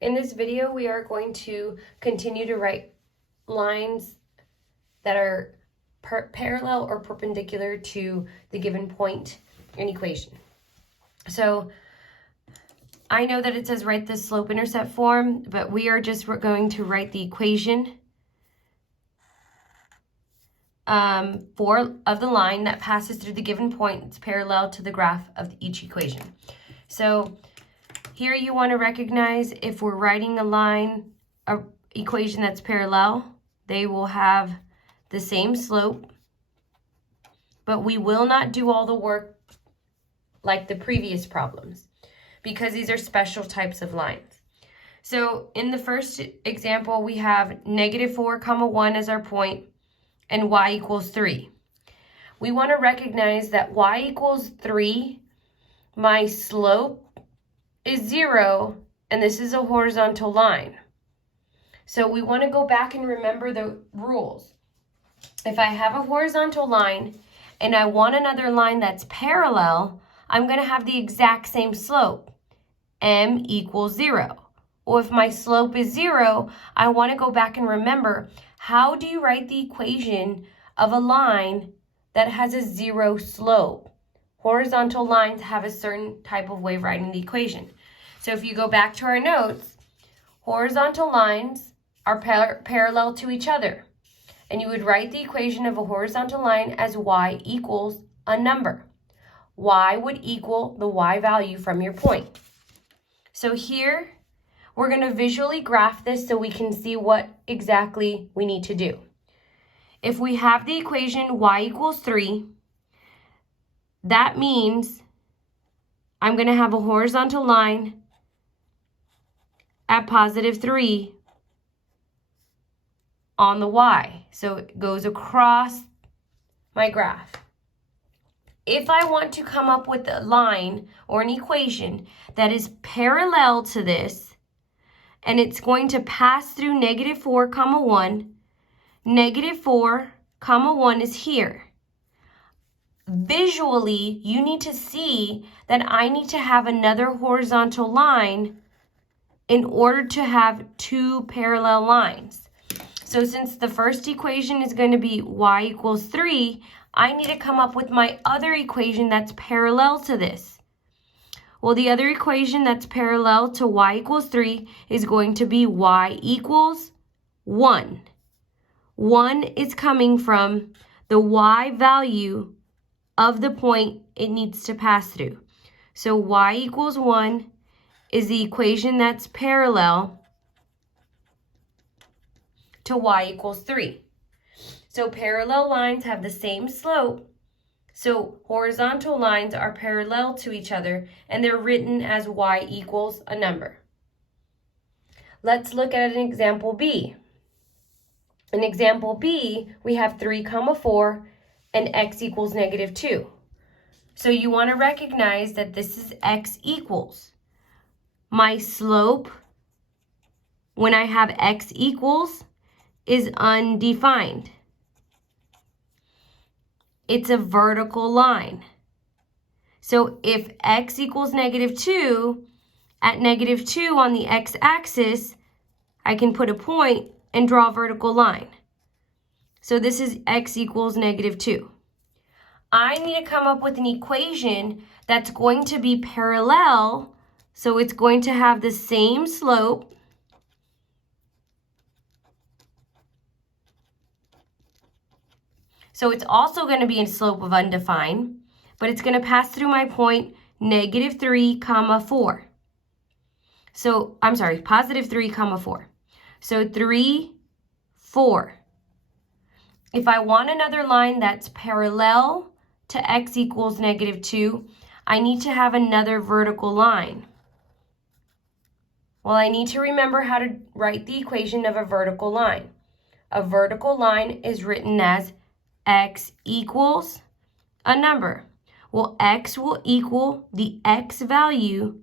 In this video, we are going to continue to write lines that are parallel or perpendicular to the given point in equation. So I know that it says write the slope-intercept form, but we are just going to write the equation of the line that passes through the given point. It's parallel to the graph of each equation. So here you want to recognize if we're writing a line, an equation that's parallel, they will have the same slope, but we will not do all the work like the previous problems because these are special types of lines. So in the first example, we have -4, 1 as our point and y equals 3. We want to recognize that y equals 3, my slope is 0, and this is a horizontal line. So we want to go back and remember the rules. If I have a horizontal line and I want another line that's parallel, I'm going to have the exact same slope, m equals 0. Or if my slope is 0, I want to go back and remember, how do you write the equation of a line that has a 0 slope? Horizontal lines have a certain type of way of writing the equation. So if you go back to our notes, horizontal lines are parallel to each other. And you would write the equation of a horizontal line as y equals a number. Y would equal the y value from your point. So here, we're going to visually graph this so we can see what exactly we need to do. If we have the equation y equals 3, that means I'm going to have a horizontal line at +3 on the y. So it goes across my graph. If I want to come up with a line or an equation that is parallel to this, and it's going to pass through -4, 1, -4, 1 is here. Visually, you need to see that I need to have another horizontal line in order to have two parallel lines. So since the first equation is going to be y equals 3, I need to come up with my other equation that's parallel to this. Well, the other equation that's parallel to y equals 3 is going to be y equals 1. 1 is coming from the y value of the point it needs to pass through. So y equals 1 is the equation that's parallel to y equals 3. So parallel lines have the same slope. So horizontal lines are parallel to each other, and they're written as y equals a number. Let's look at an example B. In example B, we have 3, 4, and x equals -2. So you want to recognize that this is x equals. My slope, when I have x equals, is undefined. It's a vertical line. So if x equals -2, at -2 on the x-axis, I can put a point and draw a vertical line. So this is x equals -2. I need to come up with an equation that's going to be parallel, so it's going to have the same slope. So it's also going to be a slope of undefined, but it's going to pass through my point -3, 4. So, I'm sorry, +3, 4. So 3, 4. If I want another line that's parallel to x equals -2, I need to have another vertical line. Well, I need to remember how to write the equation of a vertical line. A vertical line is written as x equals a number. Well, x will equal the x value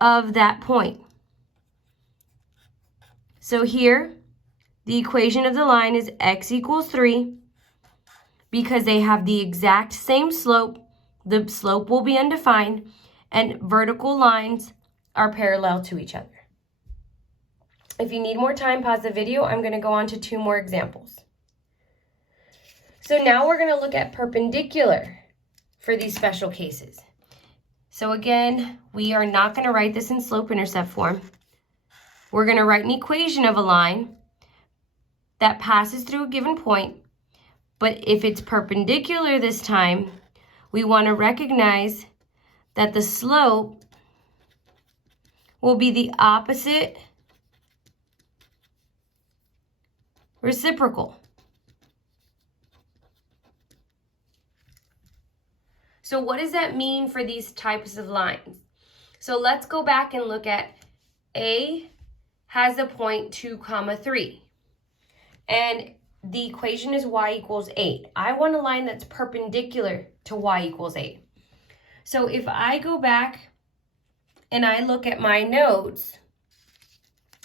of that point. So here, the equation of the line is x equals 3. Because they have the exact same slope, the slope will be undefined, and vertical lines are parallel to each other. If you need more time, pause the video. I'm going to go on to 2 more examples. So now we're going to look at perpendicular for these special cases. So again, we are not going to write this in slope-intercept form. We're going to write an equation of a line that passes through a given point, but if it's perpendicular this time, we want to recognize that the slope will be the opposite reciprocal. So what does that mean for these types of lines? So let's go back and look at A has a point 2, 3. And the equation is y equals 8. I want a line that's perpendicular to y equals 8. So if I go back and I look at my notes,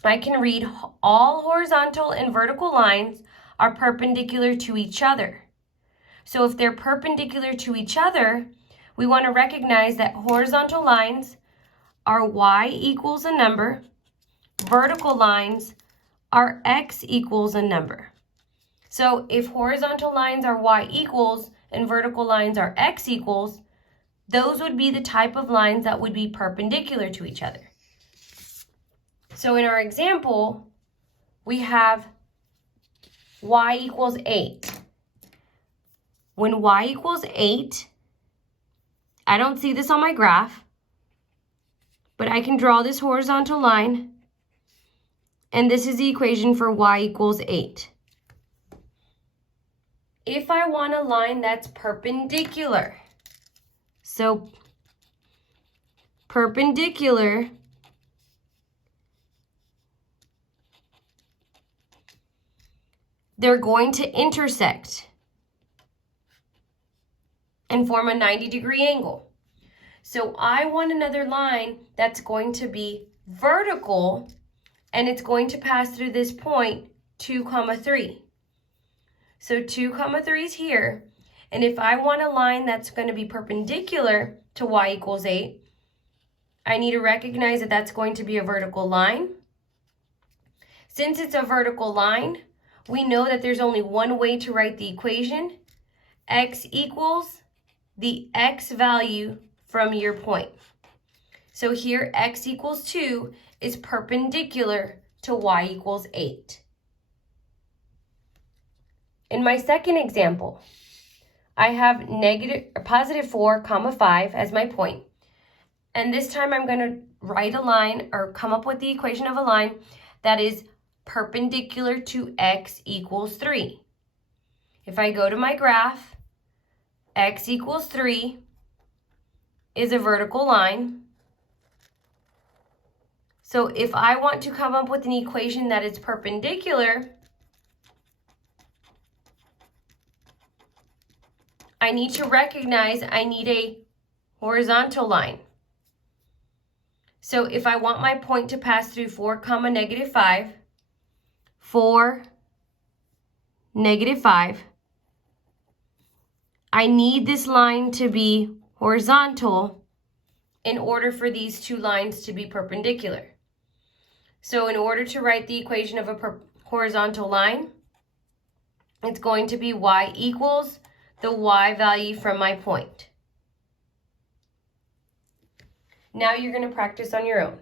I can read all horizontal and vertical lines are perpendicular to each other. So if they're perpendicular to each other, we want to recognize that horizontal lines are y equals a number, vertical lines are x equals a number. So if horizontal lines are y equals and vertical lines are x equals, those would be the type of lines that would be perpendicular to each other. So in our example, we have y equals 8. When y equals 8, I don't see this on my graph, but I can draw this horizontal line, and this is the equation for y equals 8. If I want a line that's perpendicular, so perpendicular they're going to intersect and form a 90-degree angle. So I want another line that's going to be vertical, and it's going to pass through this point 2, 3. So 2, 3 is here, and if I want a line that's going to be perpendicular to y equals 8, I need to recognize that that's going to be a vertical line. Since it's a vertical line, we know that there's only one way to write the equation. X equals the x value from your point. So here x equals 2 is perpendicular to y equals 8. In my second example, I have positive 4, 5 as my point. And this time I'm going to write a line or come up with the equation of a line that is perpendicular to x equals 3. If I go to my graph, x equals 3 is a vertical line. So if I want to come up with an equation that is perpendicular, I need to recognize I need a horizontal line. So if I want my point to pass through 4, -5, 4, -5, I need this line to be horizontal in order for these two lines to be perpendicular. So in order to write the equation of a horizontal line, it's going to be y equals the y value from my point. Now you're going to practice on your own.